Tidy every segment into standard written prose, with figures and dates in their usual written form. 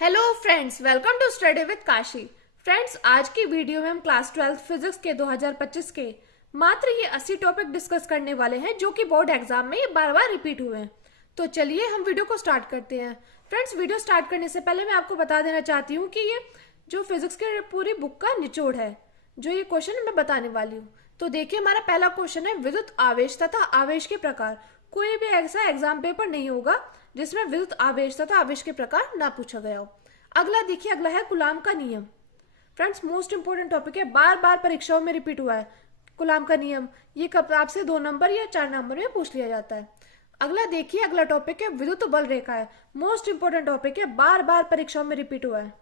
Hello friends, welcome to study with Kashi. Friends, आज की video में हम क्लास 12 फिजिक्स के 2025 के मात्र ये 80 टॉपिक डिस्कस करने वाले हैं जो कि बोर्ड एग्जाम में ये बार बार रिपीट हुए हैं। तो चलिए हम वीडियो को स्टार्ट करते हैं। फ्रेंड्स, वीडियो स्टार्ट करने से पहले मैं आपको बता देना चाहती हूँ कि ये जो फिजिक्स के पूरी बुक का निचोड़ है, जो ये क्वेश्चन मैं बताने वाली हूँ। तो देखिए, हमारा पहला क्वेश्चन है विद्युत आवेश तथा आवेश के प्रकार। कोई भी ऐसा एग्जाम पेपर नहीं होगा जिसमें विद्युत आवेश तथा आवेश के प्रकार ना पूछा गया हो। अगला देखिए, अगला है कूलाम का नियम। फ्रेंड्स, मोस्ट इंपोर्टेंट टॉपिक है, बार बार परीक्षाओं में रिपीट हुआ है। कूलाम का नियम ये कब आपसे 2 नंबर या 4 नंबर में पूछ लिया जाता है। अगला देखिए, अगला टॉपिक है विद्युत बल रेखा है। मोस्ट इंपोर्टेंट टॉपिक है, बार बार परीक्षाओं में रिपीट हुआ है।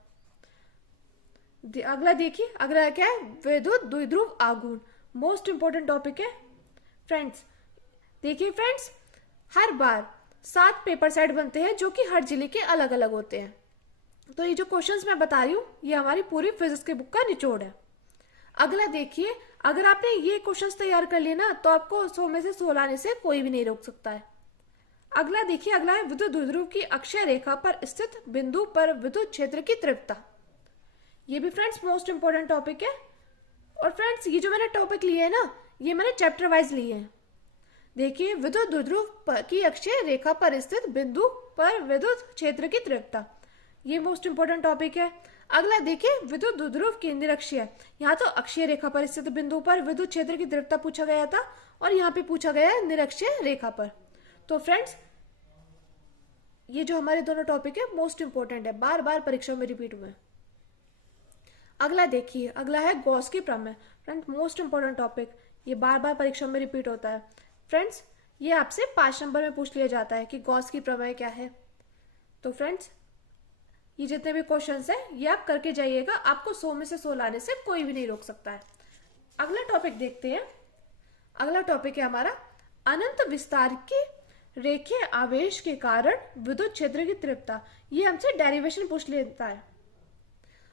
अगला देखिए, अगला क्या है, विद्युत द्विध्रुव आघूर्ण। मोस्ट इंपोर्टेंट टॉपिक है। फ्रेंड्स देखिए, फ्रेंड्स हर बार 7 पेपर सेट बनते हैं जो कि हर जिले के अलग अलग होते हैं। तो ये जो क्वेश्चंस मैं बता रही हूँ ये हमारी पूरी फिजिक्स के बुक का निचोड़ है। अगला देखिए, अगर आपने ये क्वेश्चंस तैयार कर लिए ना तो आपको 100 में से 100 लाने से कोई भी नहीं रोक सकता है। अगला देखिए, अगला है विद्युत द्विध्रुव की अक्षय रेखा पर स्थित बिंदु पर विद्युत क्षेत्र की तीव्रता। ये भी फ्रेंड्स मोस्ट इंपोर्टेंट टॉपिक है। और फ्रेंड्स, ये जो मैंने टॉपिक लिए है ना, ये मैंने चैप्टर वाइज लिए हैं। देखिए, विद्युत द्विध्रुव की अक्षय रेखा पर स्थित बिंदु पर विद्युत क्षेत्र की तीव्रता, ये मोस्ट इंपोर्टेंट टॉपिक है। अगला देखिए, विद्युत द्विध्रुव की निरक्षीय, यहाँ तो अक्षीय रेखा पर स्थित बिंदु पर विद्युत क्षेत्र की तीव्रता पूछा गया था और यहाँ पे पूछा गया है निरक्षीय रेखा पर। तो फ्रेंड्स, ये जो हमारे दोनों टॉपिक है मोस्ट इंपोर्टेंट है, बार बार परीक्षा में रिपीट हुए। अगला देखिए, अगला है गॉस की प्रमेय। फ्रेंड्स, मोस्ट इंपोर्टेंट टॉपिक, ये बार बार परीक्षा में रिपीट होता है। फ्रेंड्स, ये आपसे 5 नंबर में पूछ लिया जाता है कि गॉस की प्रमेय क्या है। तो फ्रेंड्स, ये जितने भी क्वेश्चंस हैं ये आप करके जाइएगा, आपको 100 में से 100 लाने से कोई भी नहीं रोक सकता है। अगला टॉपिक देखते हैं। अगला टॉपिक है हमारा अनंत विस्तार के रेखीय आवेश के कारण विद्युत क्षेत्र की तीव्रता। ये हमसे डेरिवेशन पूछ लेता है।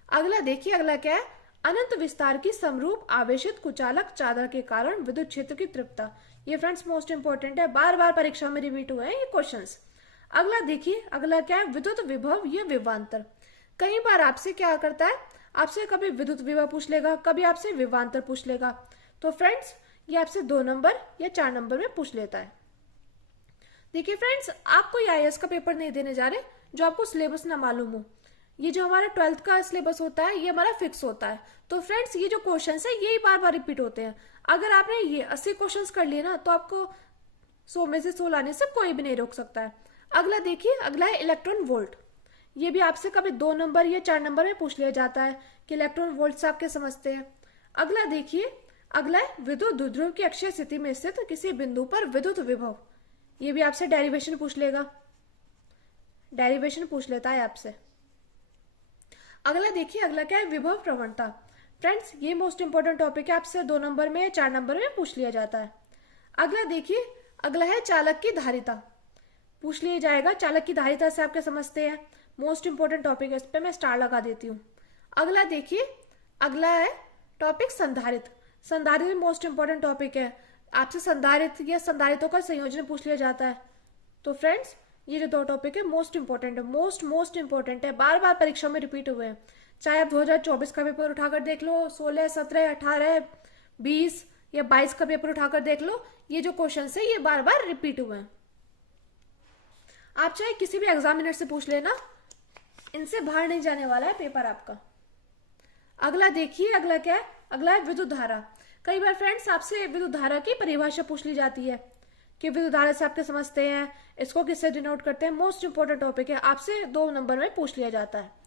अगला देखिए, अगला क्या है, अनंत विस्तार की समरूप आवेशित कुचालक चादर के कारण विद्युत क्षेत्र की तीव्रता। ये फ्रेंड्स मोस्ट इंपोर्टेंट है, बार बार परीक्षा में रिपीट हुए हैं ये क्वेश्चंस। अगला देखिए, अगला क्या है, विद्युत विभव या विभवांतर। कई बार आपसे क्या करता है, आपसे कभी विद्युत विभव पूछ लेगा, कभी आपसे विभवांतर पूछ लेगा। तो फ्रेंड्स, ये आपसे 2 नंबर या 4 नंबर में पूछ लेता है। देखिए फ्रेंड्स, आप कोई आईएएस का पेपर नहीं देने जा रहे जो आपको सिलेबस ना मालूम हो। ये जो हमारा 12th का सिलेबस होता है ये हमारा फिक्स होता है। तो फ्रेंड्स, ये जो क्वेश्चंस है यही बार बार रिपीट होते हैं। अगर आपने ये 80 क्वेश्चंस कर लिए ना तो आपको 100 में से 100 लाने से कोई भी नहीं रोक सकता है। अगला देखिए, अगला है इलेक्ट्रॉन वोल्ट। ये भी आपसे कभी 2 नंबर या 4 नंबर में पूछ लिया जाता है कि इलेक्ट्रॉन वोल्ट से आप क्या समझते हैं। अगला देखिए, अगला है विद्युत द्विध्रुव की अक्षीय स्थिति में स्थित किसी बिंदु पर विद्युत विभव। ये भी आपसे डेरिवेशन पूछ लेगा, डेरिवेशन पूछ लेता है आपसे। अगला देखिए, अगला क्या है, विभव प्रवणता। फ्रेंड्स, ये मोस्ट इंपोर्टेंट टॉपिक है, आपसे 2 नंबर में या 4 नंबर में पूछ लिया जाता है। अगला देखिए, अगला है चालक की धारिता। पूछ लिया जाएगा चालक की धारिता से आप क्या समझते हैं। मोस्ट इंपोर्टेंट टॉपिक है, इस पर मैं स्टार लगा देती हूँ। अगला देखिए, अगला है टॉपिक संधारित्र। संधारित्र मोस्ट इंपोर्टेंट टॉपिक है, आपसे संधारित्र या संधारित्रों का संयोजन पूछ लिया जाता है। तो फ्रेंड्स, ये जो 2 टॉपिक है मोस्ट इंपोर्टेंट है, मोस्ट इंपोर्टेंट है, बार बार परीक्षा में रिपीट हुए हैं। चाहे आप 2024 का पेपर उठाकर देख लो, 16, 17, 18, 20 या 22 का पेपर उठाकर देख लो, ये जो क्वेश्चन है ये बार बार रिपीट हुए हैं। आप चाहे किसी भी एग्जामिनर से पूछ लेना, इनसे बाहर नहीं जाने वाला है पेपर आपका। अगला देखिए, अगला क्या है, अगला है विद्युत धारा। कई बार फ्रेंड्स आपसे विद्युत धारा की परिभाषा पूछ ली जाती है कि विद्युत धारा से आप क्या समझते हैं, इसको किससे डिनोट करते हैं। मोस्ट इंपोर्टेंट टॉपिक है, आपसे 2 नंबर में पूछ लिया जाता है।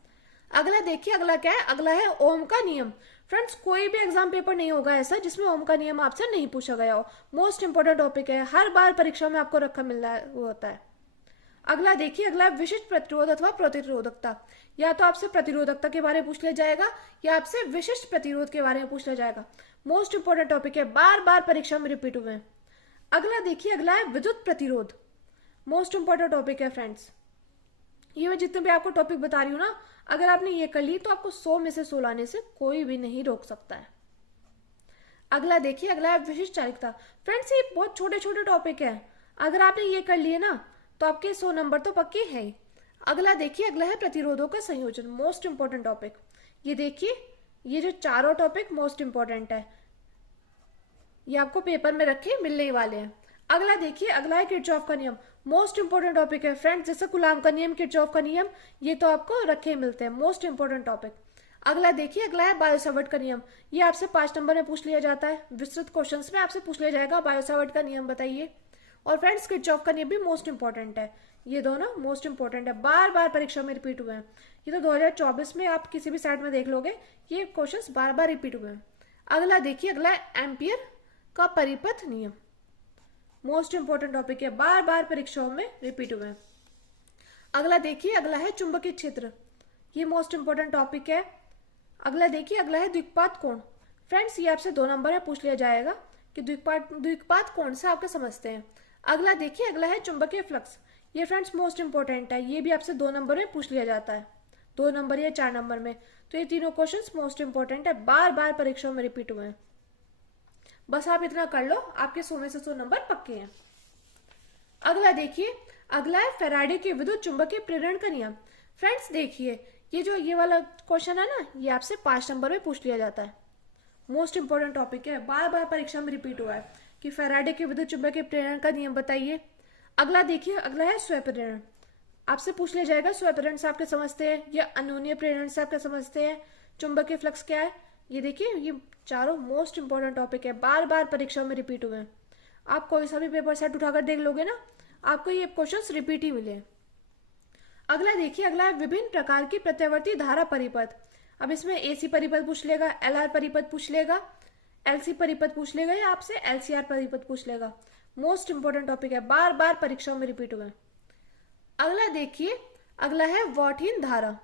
अगला देखिए, अगला क्या है, अगला है ओम का नियम। फ्रेंड्स, कोई भी एग्जाम पेपर नहीं होगा ऐसा जिसमें ओम का नियम आपसे नहीं पूछा गया हो। मोस्ट इंपोर्टेंट टॉपिक है, हर बार परीक्षा में आपको रखा मिल रहा होता है। अगला देखिए, अगला विशिष्ट प्रतिरोध अथवा प्रतिरोधकता। या तो आपसे प्रतिरोधकता के बारे में पूछ लिया जाएगा या आपसे विशिष्ट प्रतिरोध के बारे में पूछ लिया जाएगा। मोस्ट इंपोर्टेंट टॉपिक है, बार बार परीक्षा में रिपीट हुए हैं। अगला देखिए, अगला है विद्युत प्रतिरोध। मोस्ट इंपोर्टेंट टॉपिक है फ्रेंड्स। ये मैं जितने भी आपको टॉपिक बता रही हूँ ना, अगर आपने ये कर ली तो आपको 100 में से 100 लाने से कोई भी नहीं रोक सकता है। अगला देखिए, अगला है विशिष्ट चालकता। फ्रेंड्स, ये बहुत छोटे छोटे टॉपिक है, अगर आपने ये कर लिए ना तो आपके 100 नंबर तो पक्के हैं। अगला देखिए, अगला है प्रतिरोधों का संयोजन, मोस्ट इंपॉर्टेंट टॉपिक। ये देखिए, ये जो चारों टॉपिक मोस्ट इंपॉर्टेंट है, ये आपको पेपर में रखे मिलने ही वाले हैं। अगला देखिए, अगला है किरचॉफ का नियम, मोस्ट इंपॉर्टेंट टॉपिक है फ्रेंड्स। जैसे कूलाम का नियम, किरचॉफ का नियम, ये तो आपको रखे मिलते हैं, मोस्ट इंपॉर्टेंट टॉपिक। अगला देखिए, अगला है बायोसावर्ट का नियम। ये आपसे 5 नंबर में पूछ लिया जाता है, विस्तृत क्वेश्चंस में आपसे पूछ लिया जाएगा बायोसावर्ट का नियम बताइए। और फ्रेंड्स किरचॉफ का नियम भी मोस्ट इंपॉर्टेंट है, ये दोनों मोस्ट इंपॉर्टेंट है, बार बार परीक्षा में रिपीट हुए हैं। ये तो 2024 में आप किसी भी साइड में देख लोगे, ये क्वेश्चंस बार बार रिपीट हुए हैं। अगला देखिए, अगला है एम्पियर का परिपथ नियम, मोस्ट इंपॉर्टेंट टॉपिक है, बार बार परीक्षाओं में रिपीट हुए हैं। अगला देखिए, अगला है चुंबकीय क्षेत्र, ये मोस्ट इंपॉर्टेंट टॉपिक है। अगला देखिए, अगला है द्विघात कोण। फ्रेंड्स ये आपसे 2 नंबर में पूछ लिया जाएगा कि द्विघात कोण से आपके समझते हैं। अगला देखिए, अगला है चुंबकीय फ्लक्स। ये फ्रेंड्स मोस्ट इंपॉर्टेंट है, ये भी आपसे 2 नंबर में पूछ लिया जाता है, 2 नंबर या 4 नंबर में। तो ये तीनों क्वेश्चंस मोस्ट इंपॉर्टेंट है, बार बार परीक्षाओं में रिपीट हुए हैं। बस आप इतना कर लो, आपके 100 में से 100 नंबर पक्के हैं। अगला देखिए, अगला है फैराडे के विद्युत चुंबकीय प्रेरण का नियम। फ्रेंड्स देखिए, ये वाला क्वेश्चन है ना, ये आपसे 5 नंबर में पूछ लिया जाता है, मोस्ट इंपॉर्टेंट टॉपिक है, बार बार परीक्षा में रिपीट हुआ है कि फैराडे के विद्युत चुंबकीय प्रेरण का नियम बताइए। अगला देखिए, अगला है स्वप्रेरण। आपसे पूछ लिया जाएगा स्वप्रेरण से आपके समझते हैं या अन्योन्य प्रेरण से आपके समझते हैं, चुंबकीय फ्लक्स क्या है। ये देखिए, ये चारों मोस्ट इंपॉर्टेंट टॉपिक है, बार बार परीक्षा में रिपीट हुए हैं। आप कोई सा भी पेपर सेट उठाकर देख लोगे ना, आपको ये क्वेश्चंस रिपीट ही मिले। अगला देखिए, अगला है विभिन्न प्रकार की प्रत्यावर्ती धारा परिपथ। अब इसमें एसी परिपथ पूछ लेगा, एलआर परिपथ पूछ लेगा, एलसी परिपथ पूछ लेगा या आपसे एलसीआर परिपथ पूछ लेगा, मोस्ट इंपॉर्टेंट टॉपिक है, बार बार परीक्षाओं में रिपीट हुए। अगला देखिए, अगला है वॉटहीन धारा।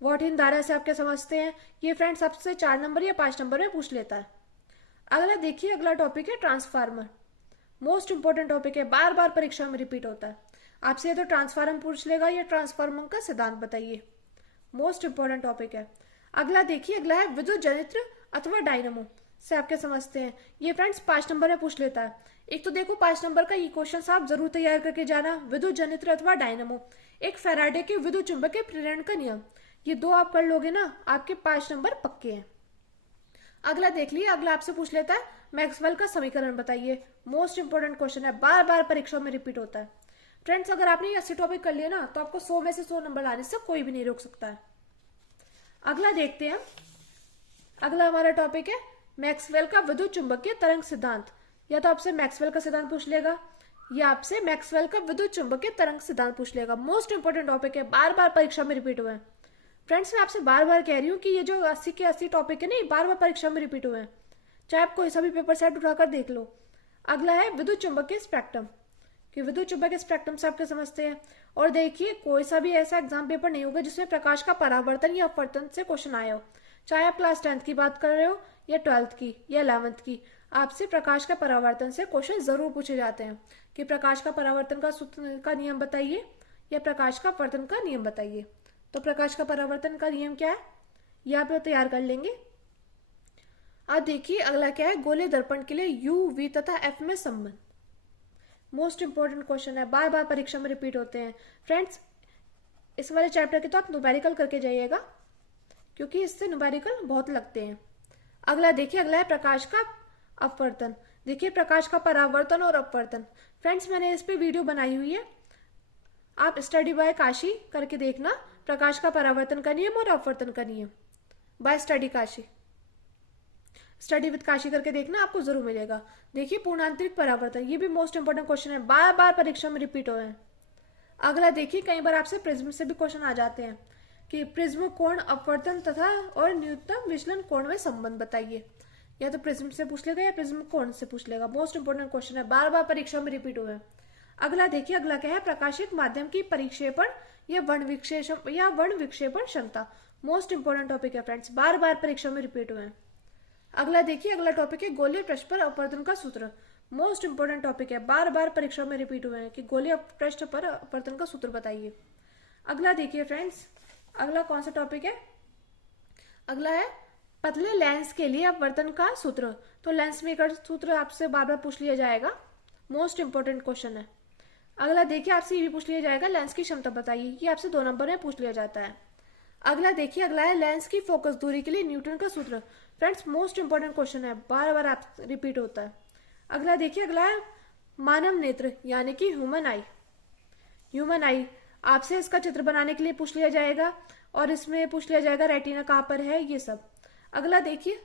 वॉटहीन धारा से आप क्या समझते हैं, ये फ्रेंड्स आपसे 4 नंबर या 5 नंबर में पूछ लेता है। अगला देखिए, अगला टॉपिक है ट्रांसफार्मर, मोस्ट इंपॉर्टेंट टॉपिक है, बार बार परीक्षा में रिपीट होता है। आपसे तो ट्रांसफार्मर पूछ लेगा या ट्रांसफार्मर का सिद्धांत बताइए, मोस्ट इंपॉर्टेंट टॉपिक है। अगला देखिए, अगला है विद्युत जनित्र अथवा डायनमो से आप क्या समझते हैं, ये फ्रेंड्स 5 नंबर में पूछ लेता है। एक तो देखो 5 नंबर का ये क्वेश्चन आप जरूर तैयार करके जाना, विद्युत जनित्र अथवा डायनमो, एक फैराडे के विद्युत चुंबकीय प्रेरण का नियम, ये 2 आप कर लोगे ना, आपके 5 नंबर पक्के हैं। अगला देख लिए, अगला आपसे पूछ लेता है मैक्सवेल का समीकरण बताइए, मोस्ट इंपॉर्टेंट क्वेश्चन है, बार बार परीक्षा में रिपीट होता है। फ्रेंड्स अगर आपने ये 80 टॉपिक कर लिए ना, तो आपको 100 में से 100 नंबर लाने से कोई भी नहीं रोक सकता है। अगला देखते हैं, अगला हमारा टॉपिक है मैक्सवेल का विद्युत चुंबकीय तरंग सिद्धांत। या तो आपसे मैक्सवेल का सिद्धांत पूछ लेगा या आपसे मैक्सवेल का विद्युत चुंबकीय तरंग सिद्धांत पूछ लेगा, मोस्ट इंपॉर्टेंट टॉपिक है, बार बार परीक्षा में रिपीट हुए हैं। फ्रेंड्स मैं आपसे बार बार कह रही हूँ कि ये जो 80 के 80 टॉपिक है ना, बार बार परीक्षा में रिपीट हुए हैं, चाहे आप कोई सा भी पेपर सेट उठाकर देख लो। अगला है विद्युत चुंबकीय स्पेक्ट्रम, कि विद्युत चुंबकीय स्पेक्ट्रम से आपके समझते हैं। और देखिए, कोई सा भी ऐसा एग्जाम पेपर नहीं होगा जिसमें प्रकाश का परावर्तन या अपवर्तन से क्वेश्चन आया हो, चाहे आप क्लास 10th की बात कर रहे हो या 12th की या 11th की, आपसे प्रकाश का परावर्तन से क्वेश्चन जरूर पूछे जाते हैं कि प्रकाश का परावर्तन का नियम बताइए या प्रकाश का अपवर्तन का नियम बताइए। तो प्रकाश का परावर्तन का नियम क्या है, यह आप तैयार कर लेंगे। अब देखिए, अगला क्या है, गोलीय दर्पण के लिए यू, वी तथा एफ में संबंध, मोस्ट इंपॉर्टेंट क्वेश्चन है, बार बार परीक्षा में रिपीट होते हैं। फ्रेंड्स इस वाले चैप्टर के तो आप न्यूमेरिकल करके जाइएगा, क्योंकि इससे न्यूमेरिकल बहुत लगते हैं। अगला देखिए, अगला है प्रकाश का अपवर्तन। देखिए, प्रकाश का परावर्तन और अपवर्तन, फ्रेंड्स मैंने इस पे वीडियो बनाई हुई है, आप स्टडी बाय काशी करके देखना, प्रकाश का परावर्तन का नियम और अपवर्तन का नियम bye study Kashi, study with Kashi करके देखना, आपको जरूर मिलेगा। देखिए, पूर्णांतरिक परावर्तन, ये भी मोस्ट इंपॉर्टेंट क्वेश्चन है, बार बार परीक्षा में रिपीट हुए हैं। अगला देखिए, कई बार आपसे प्रिज्म से भी क्वेश्चन आ जाते हैं कि प्रिज्म कोण, अपवर्तन तथा और न्यूनतम विचलन कोण में संबंध बताइए। या तो प्रिज्म से पूछ लेगा या प्रिज्म कोण से पूछ लेगा, मोस्ट इंपॉर्टेंट क्वेश्चन है, बार बार परीक्षा में रिपीट हुए हैं। अगला देखिए, अगला क्या है, प्रकाशित माध्यम की परिक्षेपण या वर्ण विक्षेपण क्षमता, मोस्ट इंपॉर्टेंट टॉपिक है फ्रेंड्स, बार बार परीक्षा में रिपीट हुए हैं। अगला देखिए, अगला टॉपिक है गोलीय पृष्ठ पर अपवर्तन का सूत्र, मोस्ट इंपॉर्टेंट टॉपिक है, बार बार परीक्षा में रिपीट हुए हैं कि गोलीय पृष्ठ पर अपवर्तन का सूत्र बताइए। अगला देखिए फ्रेंड्स, अगला कौन सा टॉपिक है, अगला है पतले लेंस के लिए अपवर्तन का सूत्र। तो लेंस मेकर सूत्र आपसे बार बार पूछ लिया जाएगा, मोस्ट इंपॉर्टेंट क्वेश्चन है। अगला देखिए, आपसे ये भी पूछ लिया जाएगा लेंस की क्षमता बताइए, ये आपसे 2 नंबर में पूछ लिया जाता है। अगला देखिए, अगला है लेंस की फोकस दूरी के लिए न्यूटन का सूत्र। फ्रेंड्स मोस्ट इंपॉर्टेंट क्वेश्चन है, बार बार आप रिपीट होता है। अगला देखिए, अगला है मानव नेत्र यानी कि ह्यूमन आई। ह्यूमन आई आपसे इसका चित्र बनाने के लिए पूछ लिया जाएगा, और इसमें पूछ लिया जाएगा रेटिना कहाँ पर है, ये सब। अगला देखिए,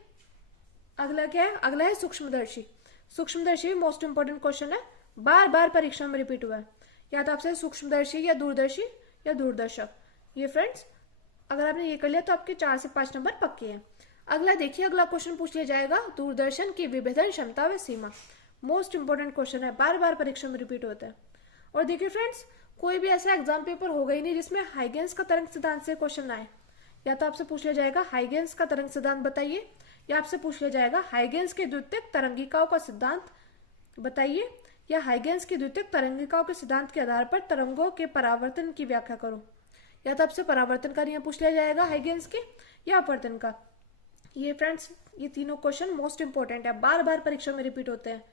अगला क्या है, अगला है सूक्ष्मदर्शी। सूक्ष्मदर्शी मोस्ट इंपॉर्टेंट क्वेश्चन है, बार बार परीक्षा में रिपीट हुआ है। या तो आपसे सूक्ष्मदर्शी या दूरदर्शी या दूरदर्शक। ये फ्रेंड्स अगर आपने ये कर लिया तो आपके 4 से 5 नंबर पक्के हैं। अगला देखिए, अगला क्वेश्चन पूछ लिया जाएगा दूरदर्शन की विभेदन क्षमता व सीमा। मोस्ट इंपॉर्टेंट क्वेश्चन है, बार बार परीक्षा में रिपीट होता है। और देखिए फ्रेंड्स, कोई भी ऐसा एग्जाम पेपर होगा ही नहीं जिसमें हाइगेंस का तरंग सिद्धांत से क्वेश्चन आए। या तो आपसे पूछ लिया जाएगा हाइगेंस का तरंग सिद्धांत बताइए, या आपसे पूछ लिया जाएगा हाइगेंस के द्वितीयक तरंगिकाओं का सिद्धांत बताइए, या हाइगेंस की द्वितीयक तरंगिकाओं के सिद्धांत के आधार पर तरंगों के परावर्तन की व्याख्या करो। या तो आपसे परावर्तन का नियम पूछ लिया जाएगा हाइगेंस के, या अपवर्तन का। ये फ्रेंड्स ये तीनों क्वेश्चन मोस्ट इंपॉर्टेंट है, बार बार परीक्षा में रिपीट होते हैं।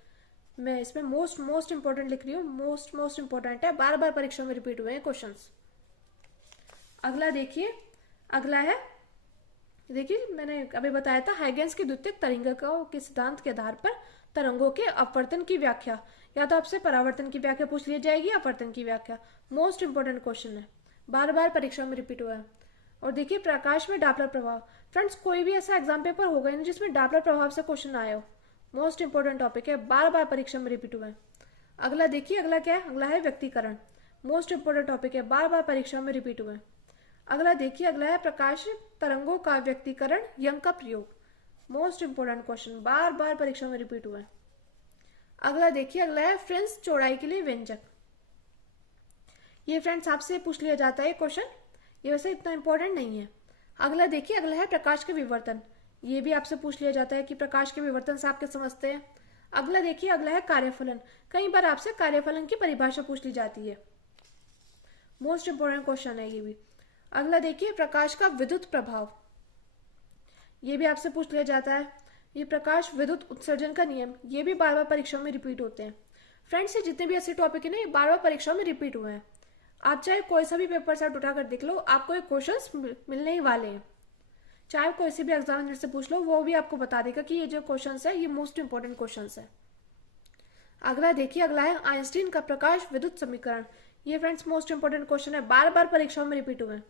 मैं इसमें मोस्ट इंपॉर्टेंट लिख रही हूँ, मोस्ट इंपॉर्टेंट है, बार बार परीक्षा में रिपीट हुए हैं क्वेश्चंस। अगला देखिए, अगला है, देखिए मैंने अभी बताया था हाइगेंस की द्वितीयक तरंगिकाओं के सिद्धांत के आधार पर तरंगों के अपवर्तन की व्याख्या। या तो आपसे परावर्तन की व्याख्या पूछ ली जाएगी, अपवर्तन की व्याख्या। मोस्ट इंपॉर्टेंट क्वेश्चन है, बार बार परीक्षा में रिपीट हुआ है। और देखिए प्रकाश में डापलर प्रभाव। फ्रेंड्स कोई भी ऐसा एग्जाम पेपर होगा नहीं जिसमें डापलर प्रभाव से क्वेश्चन आया हो। मोस्ट इंपॉर्टेंट टॉपिक है, बार बार परीक्षा में रिपीट हुआ है। अगला देखिए, अगला क्या है, अगला है व्यक्तीकरण। मोस्ट इंपॉर्टेंट टॉपिक है, बार बार परीक्षा में रिपीट हुआ है। अगला देखिए, अगला है प्रकाश तरंगों का व्यक्तीकरण यंग का प्रयोग। मोस्ट इंपॉर्टेंट क्वेश्चन, बार बार परीक्षा में रिपीट हुआ है। अगला देखिए, अगला है फ्रिंज चौड़ाई के लिए व्यंजक। ये फ्रेंड्स आपसे पूछ लिया जाता है क्वेश्चन, ये वैसे इतना इंपॉर्टेंट नहीं है। अगला देखिए, अगला है प्रकाश के विवर्तन। ये भी आपसे पूछ लिया जाता है कि प्रकाश के विवर्तन से आप क्या समझते हैं। अगला देखिए, अगला है कार्यफलन। कई बार आपसे कार्यफलन की परिभाषा पूछ ली जाती है, मोस्ट इंपॉर्टेंट क्वेश्चन है ये भी। अगला देखिए, प्रकाश का विद्युत प्रभाव। ये भी आपसे पूछ लिया जाता है। ये प्रकाश विद्युत उत्सर्जन का नियम, ये भी बार बार परीक्षा में रिपीट होते हैं। फ्रेंड्स ये जितने भी ऐसे टॉपिक है ना, ये बार बार परीक्षा में रिपीट हुए हैं। आप चाहे कोई सा भी पेपर सेट उठाकर देख लो, आपको ये क्वेश्चंस मिलने ही वाले हैं। चाहे कोई सी भी एग्जामिनर से पूछ लो, वो भी आपको बता देगा कि ये जो क्वेश्चंस है ये मोस्ट इंपॉर्टेंट क्वेश्चंस है। अगला देखिए, अगला है आइंस्टीन का प्रकाश विद्युत समीकरण। ये फ्रेंड्स मोस्ट इंपॉर्टेंट क्वेश्चन है, बार बार परीक्षा में रिपीट हुए हैं।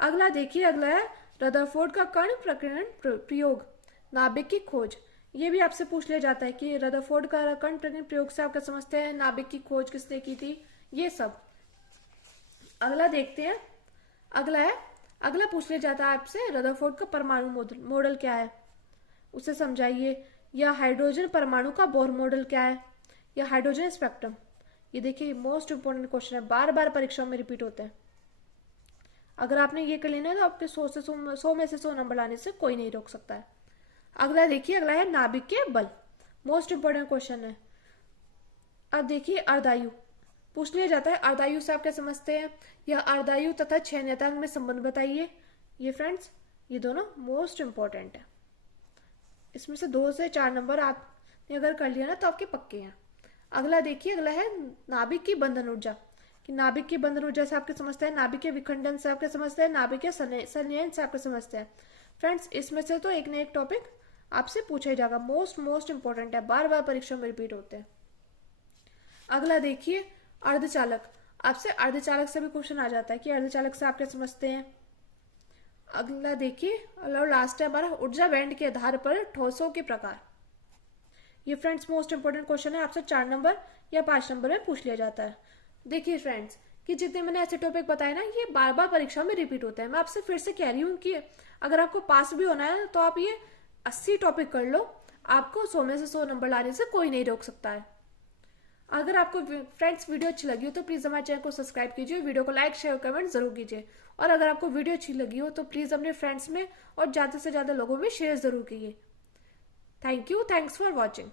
अगला देखिए, अगला है रदरफोर्ड का कण प्रकीर्णन प्रयोग, नाभिक की खोज। ये भी आपसे पूछ लिया जाता है कि रदरफोर्ड का कण प्रकीर्णन प्रयोग से आप क्या समझते हैं, नाभिक की खोज किसने की थी, ये सब। अगला देखते हैं, अगला है, अगला पूछ लिया जाता है आपसे रदरफोर्ड का परमाणु मॉडल क्या है, उसे समझाइए। या हाइड्रोजन परमाणु का बोर मॉडल क्या है, या हाइड्रोजन स्पेक्ट्रम। ये देखिए मोस्ट इंपोर्टेंट क्वेश्चन है, बार बार परीक्षा में रिपीट होते हैं। अगर आपने ये कर लेना है तो आपके 100 में से 100 नंबर लाने से कोई नहीं रोक सकता है। अगला देखिए, अगला है नाभिक के बल। मोस्ट इंपोर्टेंट क्वेश्चन है। अब देखिए अर्धायु पूछ लिया जाता है, अर्धायु से आप क्या समझते हैं, या अर्धायु तथा क्षय नियतांक में संबंध बताइए। ये फ्रेंड्स ये दोनों मोस्ट इंपॉर्टेंट है, इसमें से 2 से 4 नंबर आपने अगर कर लिया ना तो आपके पक्के हैं। अगला देखिए, अगला है नाभिक की बंधन ऊर्जा, कि नाभिक की बंधन ऊर्जा से आपके समझते हैं, नाभिक के विखंडन से आपके समझते हैं, नाभिक के संलयन से आपके समझते हैं। फ्रेंड्स इसमें से तो एक न एक टॉपिक आपसे पूछा ही जाएगा, मोस्ट इंपॉर्टेंट है, बार बार परीक्षा में रिपीट होते हैं। अगला देखिए अर्धचालक, आपसे अर्धचालक से भी क्वेश्चन आ जाता है कि अर्धचालक से आप क्या समझते हैं। अगला देखिए, और लास्ट है हमारा ऊर्जा बैंड के आधार पर ठोसों के प्रकार। ये फ्रेंड्स मोस्ट इंपोर्टेंट क्वेश्चन है, आपसे 4 नंबर या 5 नंबर में पूछ लिया जाता है। देखिए फ्रेंड्स कि जितने मैंने ऐसे टॉपिक बताए ना, ये बार बार परीक्षा में रिपीट होते हैं। मैं आपसे फिर से कह रही हूँ कि अगर आपको पास भी होना है तो आप ये 80 टॉपिक कर लो, आपको 100 में से 100 नंबर लाने से कोई नहीं रोक सकता है। अगर आपको फ्रेंड्स वीडियो अच्छी लगी हो तो प्लीज़ हमारे चैनल को सब्सक्राइब कीजिए, वीडियो को लाइक शेयर कमेंट जरूर कीजिए। और अगर आपको वीडियो अच्छी लगी हो तो प्लीज़ अपने फ्रेंड्स में और ज़्यादा से ज़्यादा लोगों में शेयर ज़रूर कीजिए। Thank you, thanks for watching.